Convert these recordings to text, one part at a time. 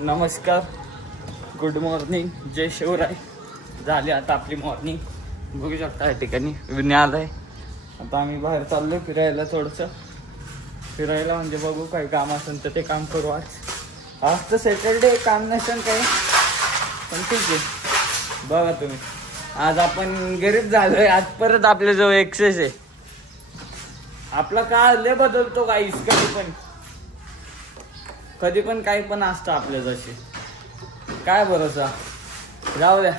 नमस्कार, good morning, जय शिवराय. झाली आता आपली मॉर्निंग. बघू शकता या ठिकाणी विनय आलाय. आता आम्ही बाहेर चाललोय फिरायला. थोडंसं फिरायला म्हणजे बघू काही काम असेल तर ते काम करू. आज तर सॅटरडे, काम नसेल काही, पण ठीक आहे. बघा तुम्ही, आज आपण गरीब झालोय. आज परत आपल्या जवळ एक्सेस आहे. आपला काळ लय बदलतो गाईस. कधी पण काही पण असतं आपल्या जशी. काय भरोसा. जाऊ द्या.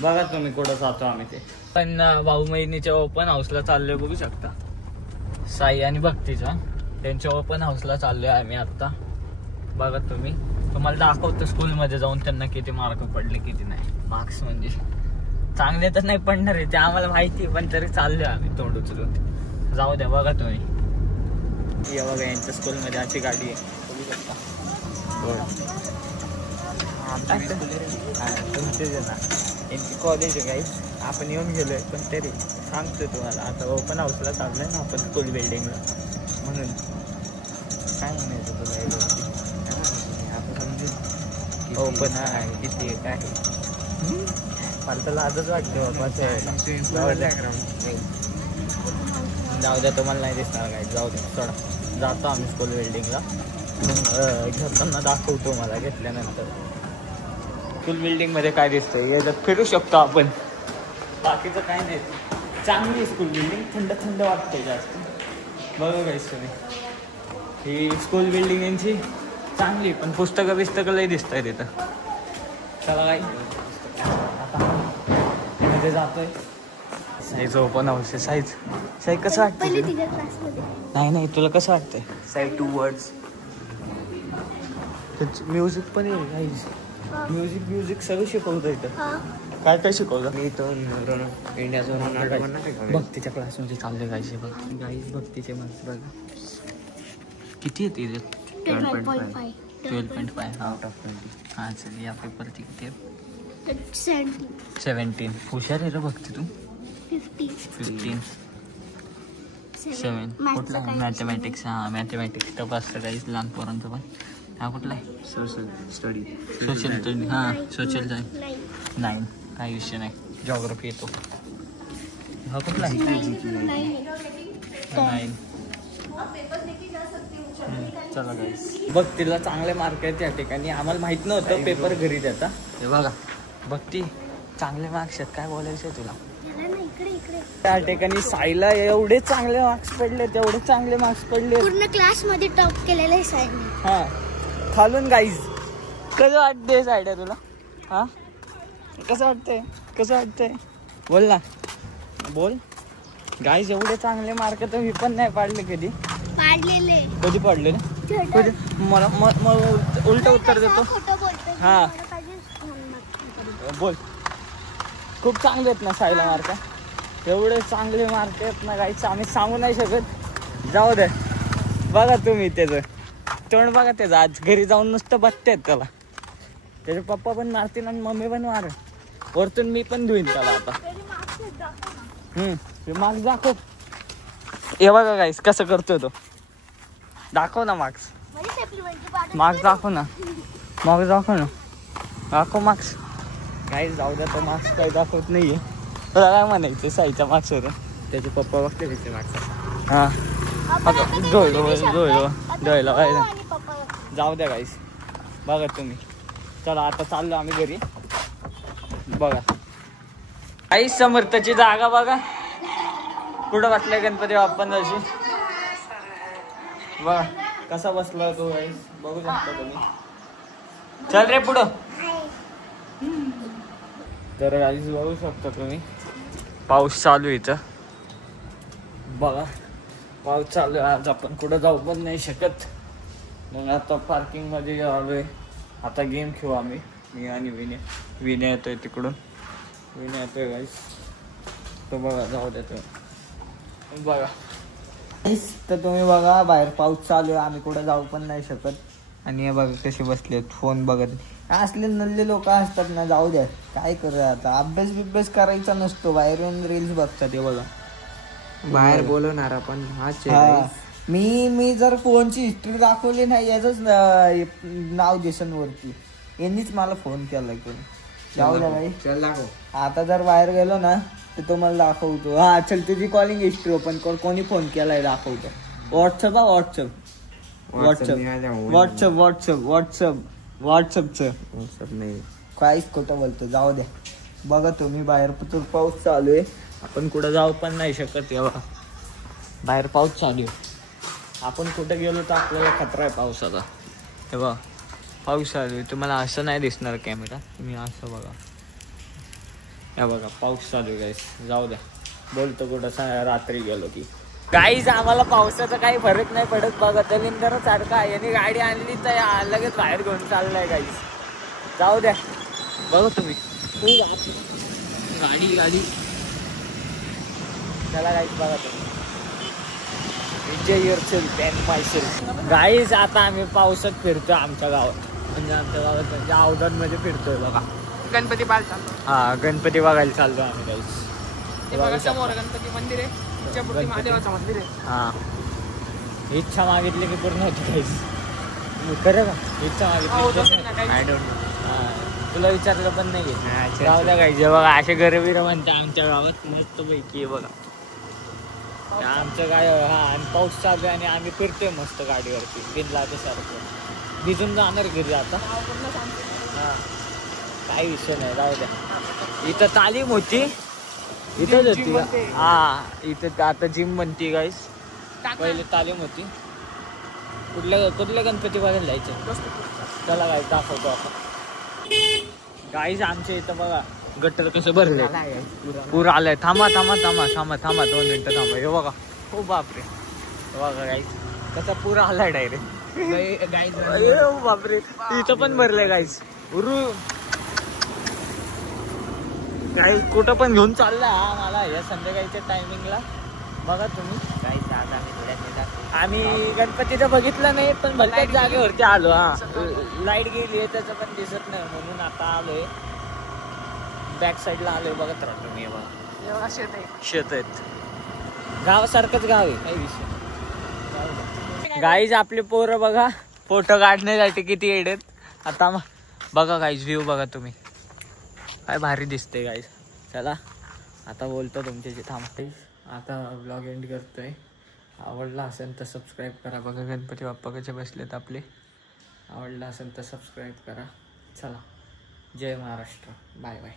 बघा तुम्ही कुठं जातो आम्ही ते. पण भाऊ महिनीच्या ओपन हाऊसला चाललोय. बघू शकता साई आणि भक्तीच्या त्यांच्या ओपन हाऊसला चाललोय आम्ही आता. बघा तुम्ही, तुम्हाला दाखवतो स्कूलमध्ये जाऊन त्यांना किती मार्क पडले किती नाही. मार्क्स म्हणजे चांगले तर नाही पडणार आहे ते आम्हाला माहिती, पण तरी चाललोय आम्ही तोंड उचलून. जाऊ द्या. बघा तुम्ही, या बघा यांच्या स्कूलमध्ये अशी गाडी आहे. बघू शकता. तुमचे जे ना यांची कॉलेज आहे काही. आपण येऊन गेलोय, पण तरी सांगतोय तुम्हाला. आता ओपन हाऊसला चाललोय ना आपण स्कूल बिल्डिंगला. म्हणून काय म्हणायचं तुला या गोष्टी आपण समजून ओपन आहे किती आहे काय. मला तर लाजच वाटते बाबा. जाऊ द्या, तुम्हाला नाही दिसणार काय. जाऊ द्या, सोडा. जातो आम्ही स्कूल बिल्डिंगला. घेताना दाखवतो मला घेतल्यानंतर. स्कूल बिल्डिंगमध्ये काय दिसतंय याच्यात फिरू शकतो आपण. बाकीचं काय नाही. चांगली स्कूल बिल्डिंग, थंड थंड वाटते जास्त. बघा काहीच तुम्ही, ही स्कूल बिल्डिंग यांची चांगली, पण पुस्तकं लई दिसत आहे तिथं. चला काय आता मध्ये जातोय. साईज ओपन हाऊस आहे. साई कसं वाटतं? नाही तुला कसं वाटतंय साई? 2 words. म्युझिक पण आहे गाईज. म्युझिक सगळं शिकवतं इथं. काय काय शिकवतं? मी तो इंडियाचा भक्तीच्या क्लासमध्ये चालले गाईज. गाईज भक्तीचे मार्क्स बघा किती येते. 12.5 आउट ऑफ 20. हां चल, या पेपरची किती आहे? 17. हुशार आहे रे भक्ती तू. 15. 7. कुठला आहे? मॅथमॅटिक्स. हां मॅथमॅटिक्स टफ असतं काहीच लहान पोरांचं. पण हा कुठला आहे? Social study. हां सोशल 9. काही विषय नाही. जॉग्रफी येतो. हा कुठला आहे? 9. चला गाईस. भक्तीला चांगले मार्क आहेत या ठिकाणी. आम्हाला माहित नव्हतं पेपर घरी द्यायचा. हे बघा भक्ती, चांगले मार्क्स आहेत. काय बोलायचं आहे तुला? त्या ठिकाणी साईला एवढे चांगले मार्क्स पडले, तेवढे चांगले मार्क्स पडले. पूर्ण क्लास मध्ये टॉप केलेलं आहे साईने. हा खालून गाईज. कसं वाटतंय साईडा तुला? हा कसं वाटतंय? बोल ना, बोल. गाईज एवढे चांगले मार्क तर मी पण नाही पाडले कधी. कधी पाडले ना? मला उलट उत्तर देतो. हा बोल. खूप चांगले आहेत ना साईला मार्क. एवढे चांगले मार्क आहेत ना गाईच, आम्ही सांगू नाही शकत. जाऊ दे. बघा तुम्ही त्याचं तोंड बघा त्याचं. आज घरी जाऊन नुसतं बघतायत त्याला. त्याचे पप्पा पण मारतील आणि मम्मी पण मार. वरतून मी पण धुईन त्याला आता. मार्क्स दाखव. हे बघा गाईस कसं करतोय तो. दाखव ना मार्क्स. दाखव ना. दाखव मार्क्स. गाईस जाऊ द्या, तो मार्क्स काही दाखवत नाहीये. तुला काय म्हणायचं साईच्या मार्क्सवरून? त्याचे पप्पा बघते त्याचे मार्क्स. हां डोळला पाहिजे. जाऊ द्या गाईस. बघा तुम्ही. चला आता चाललो आम्ही घरी. बघा आई समर्थाची जागा बघा कुठं बसलाय गणपती बाप्पांना अशी. बघा कसा बसला तो गाईस. बघू शकता तुम्ही. चल रे पुढं. तर गाईस बघू शकता तुम्ही, पाऊस चालू आहे इथं. बघा पाऊस चालू आहे. आज आपण कुठं जाऊ पण नाही शकत. मग आता पार्किंग मध्ये आलोय. आता गेम खेळू आम्ही. मी आणि विनय येतोय तिकडून. विनय येतोय गाईस. तो बघा जाऊ देतो. बघा तर तुम्ही बघा बाहेर पाऊस चालू आहे. आम्ही कुठं जाऊ पण नाही शकत. आणि हे बघा कसे बसले फोन बघत. असले नल्ले लोक असतात ना. जाऊ द्या काय करूया आता. अभ्यास करायचा नसतो. बाहेरून रील्स बघतात. हे बघा बाहेर बोलवणार आपण. मी जर फोनची हिस्ट्री दाखवली नाही याच नाव दिसन वरती. यांनीच मला फोन केला कोणी. जाऊ द्या भाई, चल दाखव. आता जर बाहेर गेलो ना तर तुम्हाला दाखवतो. हा चल, तुझी कॉलिंग हिस्ट्री ओपन कर. कोणी फोन केलाय दाखवतो. व्हॉट्सअप व्हॉट्सअप नाही, काहीच खोटं बोलतो. जाऊ द्या, बघा तुम्ही बाहेर तर पाऊस चालू आहे. आपण कुठं जाऊ पण नाही शकत. एवढा बाहेर पाऊस चालू आहे. आपण कुठं गेलो तर आपल्याला खतरा आहे पावसाचा. हे बघा पाऊस चालू आहे. तुम्हाला असं नाही दिसणार कॅमेरा, तुम्ही असं बघा. हे बघा पाऊस चालू आहे गाईस. जाऊ द्या, बोलतो कुठं रात्री गेलो की. गाईज आम्हाला पावसाचा काही फरक नाही पडत. बघा तेलिंदर सारखा याने गाडी आणली तर लगेच बाहेर घेऊन चाललाय गाईज. जाऊ द्या, बघा तुम्ही गाडी चला गाईज, बघा तुम्ही. Enjoy yourself and myself. Guys आता आम्ही पावसात फिरतोय आमच्या गावात. म्हणजे आमच्या गावात म्हणजे अवधानमध्ये फिरतोय बघा. गणपती बाल चालतो. हा गणपती बघायला चाललो आम्ही गाईज. ते बघा समोर गणपती मंदिर आहे. त्याच्यापुढे महादेवाचं मंदिर आहे. हा, इच्छा मागितली की पूर्ण होती काहीच. खरं का? इच्छा मागितली आय डोंट. तुला विचारलं पण नाही. जाऊ द्या काही. बघा असे गरबीर म्हणते आमच्या गावात मस्त पैकी. बघा आमचं काय. हा, आणि पाऊस चालू आहे आणि आम्ही फिरतोय मस्त गाडीवरती बिनलाते सारखं. भिजून जाणार घरी आता. हा, काही विषय नाही. जाऊ द्या. इथं तालीम होती, इथंच होती. हा, इथं आता जिम बनती गाईस. पहिले तालीम होती. कुठल्या गणपती बघायला जायचं. चला गाईस दाखवतो आपण. गाईस आमच्या इथं बघा गटर कसं भरले. पूर आलाय. थांबा 2 मिनिटं थांबा. हे बघा. हो बापरे, बघा गाईस कसा पूर आलाय डायरेक्ट. बापरे, इथं पण भरलंय गाईस. काही कुठं पण घेऊन चालला मला या संध्याकाळच्या टायमिंगला. बघा तुम्ही काही आम्ही गणपतीचं बघितलं नाही पण भलत्याच जागेवरती आलो. हा, लाईट गेली आहे त्याचं पण दिसत नाही म्हणून आता आलोय. बॅक साईडला आलोय. बघत राहा तुम्ही. बघा शेत आहेत. गावासारखंच गाव आहे, काही विषय. गाईज आपले पोरं बघा फोटो काढण्यासाठी किती येडेत. आता बघा गाईज व्ह्यू बघा तुम्ही, काय भारी दिसते गाईज. चला आता बोलतो तुमच्याशी. थांबते आता, ब्लॉग एंड करतोय. आवडला असेल तर सबस्क्राईब करा. बघा गणपती बाप्पा कसे बसलेत आपले. आवडला असेल तर सबस्क्राईब करा. चला, जय महाराष्ट्र. Bye bye.